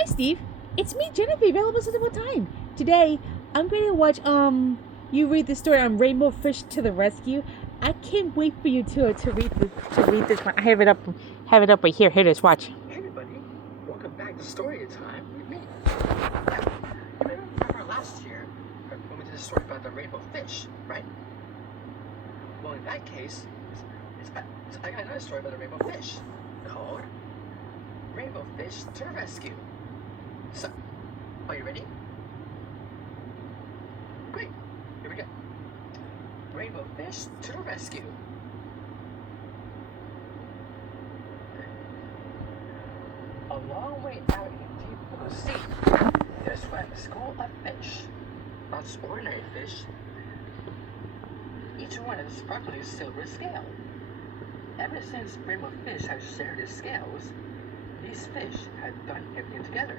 Hi, Steve. It's me, Genevieve, available at what time? Today, I'm going to watch, you read the story on Rainbow Fish to the Rescue. I can't wait for you to read this one. I have it up right here. Here it is, watch. Hey everybody, welcome back to Story Time with me. Now, you may remember last year when we did a story about the rainbow fish, right? Well, in that case, I got another story about a rainbow fish called Rainbow Fish to the Rescue. So, are you ready? Great, here we go. Rainbow Fish to the Rescue. A long way out in the deep blue sea, there swam a school of fish. Not just ordinary fish. Each one had a sparkling silver scale. Ever since rainbow fish had shared their scales, these fish had done everything together.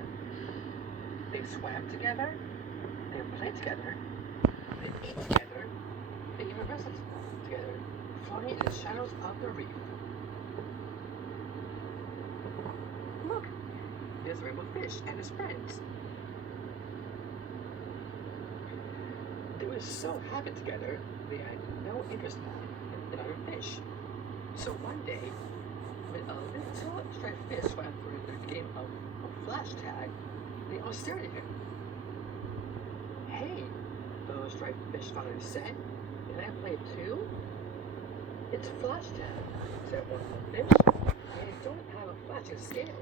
They swam together, they played together, they ate together, they even rested together, floating in the shadows of the reef. Look, there's rainbow fish and his friends. They were so happy together, they had no interest in other fish. So one day, when a little striped fish swam for their game of flash tag, they all stared at him. Hey, the little striped fish finally said, can I play too? It's flash tag, said one little fish. I don't have a flashing scale.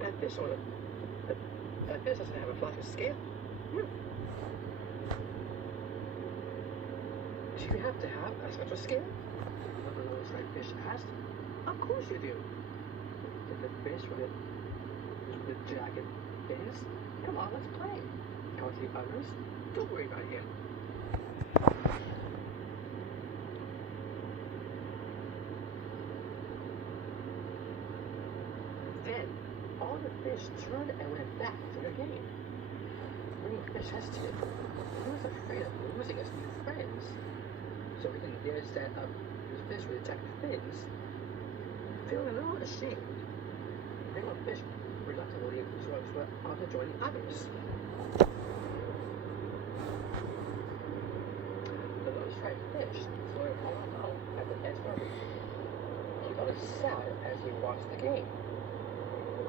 That fish doesn't have a flashing scale. Do you have to have a special scale? The little striped fish asked. Of course you do. Said the fish with the jagged fins. Come on, let's play. Called the others. Don't worry about him. Then, all the fish turned and went back to their game. Rainbow Fish hesitated. He was afraid of losing his new friends, so he didn't dare stand up to his fish with jagged fins. Feeling a little ashamed, Rainbow Fish reluctantly swam off to join the others. The little striped fish floated all alone at the edge of the reef. He felt sad as he watched the game.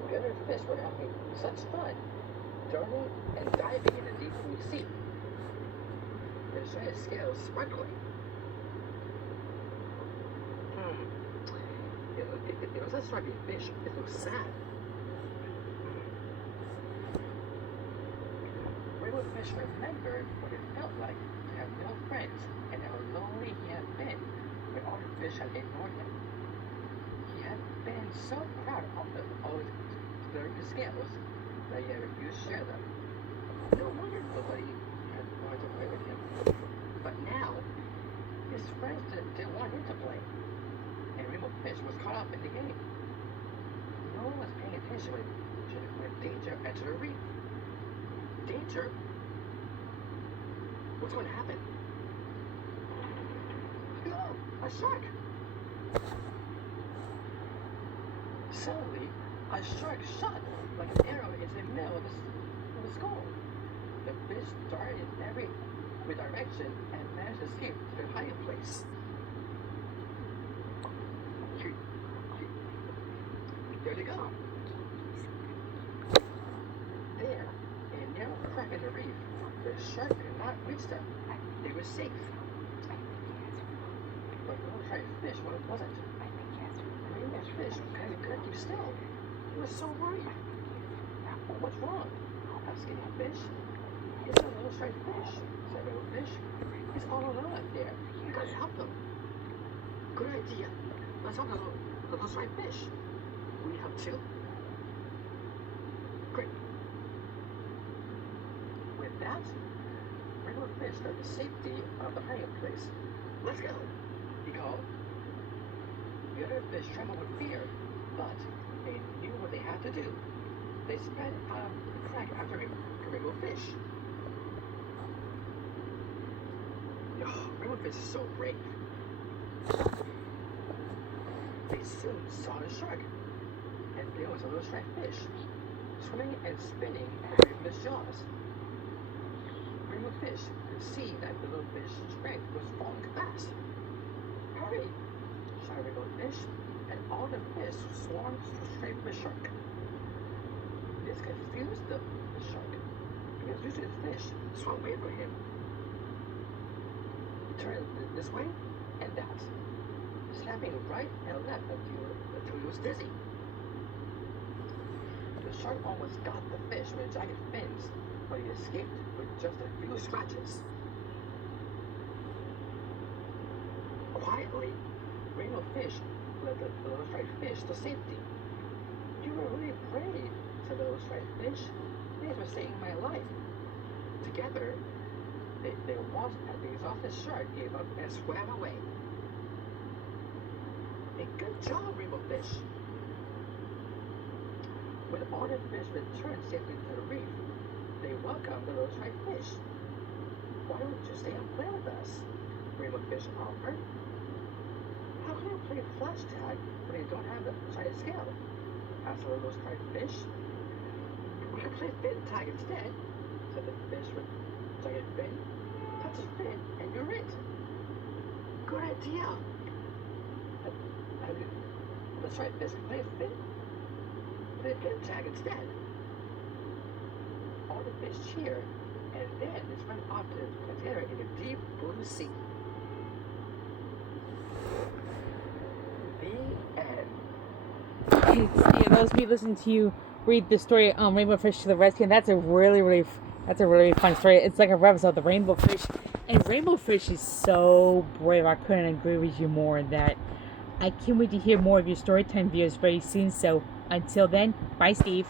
The other fish were having such fun, turning and diving in the deep blue sea. Their shiny scales sparkling. It was a stripy fish. It looked sad. Rainbow Fish remembered what it felt like to have no friends and how lonely he had been when all the fish had ignored him. He had been so proud of his his scales that he had refused to share them. No wonder nobody had wanted to play with him. But now, his friends didn't want him to play, and Rainbow Fish was caught up in the game. No one was paying attention when danger entered the reef. Danger? What's going to happen? No, a shark! Suddenly, a shark shot like an arrow into the middle of the skull. The fish darted in every direction and managed to escape to their hiding place. There they go. There, in a narrow crack in the reef, the shark could not reach them. They were safe. But the little striped fish wasn't. Rainbow Fish couldn't keep still. He was so worried. What's wrong? Asked Skinny Fish. It's a little striped fish, said Rainbow Fish. He's all alone out there. You gotta help him. Good idea. Let's help the little striped fish. Will you help too? Great. With that, Rainbow Fish got the safety of the hiding place. Let's go, he called. The other fish trembled with fear, but they knew what they had to do. They spread out of the crack after Rainbow Fish. Rainbow Fish is so brave. soon saw the shark, and there was a little striped fish swimming and spinning in Rainbow's jaws. Rainbow Fish could see that the little fish's strength was falling fast. Hurry! Shouted Rainbow Fish, and all the fish swarmed straight for the shark. This confused the shark, because usually the fish swam away from him. He turned this way and that, snapping right and left until he was dizzy. The shark almost got the fish with jagged fins, but he escaped with just a few scratches. Quietly, Rainbow Fish led the little striped fish to safety. "You were really brave," said the little striped fish. "Thanks for saving my life." Together, they watched as the exhausted shark gave up and swam away. "A good job, Rainbow Fish." When all the fish returned safely to the reef, they welcomed the little striped fish. "Why don't you stay and play with us?" Rainbow Fish offered. "How can I play flash tag when you don't have the giant scale?" asked the little striped fish. "We can play fin tag instead," said the fish with giant fin. "Touch a fin and you're it." "Good idea." The striped fish can play fin tag instead. All the fish cheered, and then they swam off to the container in the deep blue sea. The end. Yeah, that was me listening to you read the story Rainbow Fish to the Rescue, and that's a really fun story. It's like a episode of the Rainbow Fish, and Rainbow Fish is so brave. I couldn't agree with you more on that. I can't wait to hear more of your story time videos very soon, so until then, bye Steve.